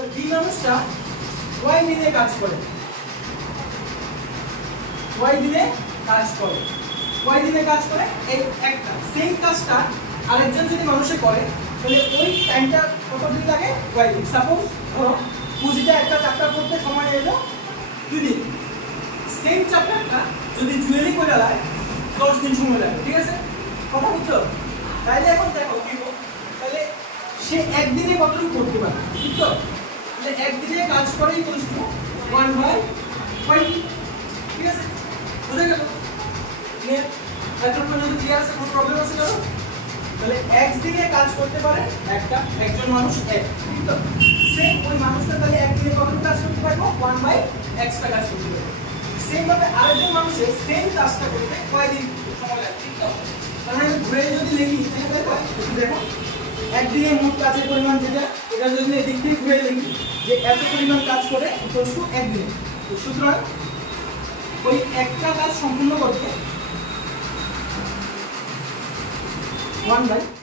তো বি মানুষটা ওয়াই দিনে কাজ করে, ওয়াই দিনে কাজ করে, ওয়াই দিনে কাজ করে এই একটা সেম কাজটা আরেকজন যদি মানুষে করে তাহলে ওই টাইমটা কত দিন লাগে ওয়াই দিন। সাপোজ ধরো পুঁজিটা একটা চ্যাপ্টার পড়তে সময় এলো 2 দিন, সেম চ্যাপ্টারটা যদি জুয়েলি করে লাগে 10 দিন সময় লাগে। ঠিক আছে, কথা বুঝছো? তাইলে এখন দেখো কি তাহলে সে একদিনে কতটুকু করতে পারে, ঠিক তো? তাহলে একদিনে কাজ করে ইকুয়ালস টু 1/20। ঠিক আছে, বুঝে গেল? এখন পর্যন্ত ক্লিয়ার আছে? কোনো প্রবলেম আছে কারো? তাহলে x দিনে কাজ করতে পারে একজন মানুষ এক, ঠিক তো? সেম ওই মানুষটা তাহলে একদিনে কতটুকু কাজ করতে পারবো 1/x টা কাজ করতে পারবো। সেম ভাবে আরেকজন মানুষের সেম কাজটা করতে কয় দিন সময় লাগে, ঠিক তো? তাহলে আমি ঘুরে যদি লিখি তাহলে দেখো একদিনে মোট কাজের পরিমাণ যেটা, এটা যদি এদিক থেকে ঘুরে লিখি যে এত পরিমাণ কাজ করে ইকুয়ালস টু একদিনে। সুতরাং ওই একটা কাজ সম্পূর্ণ করতে 1/।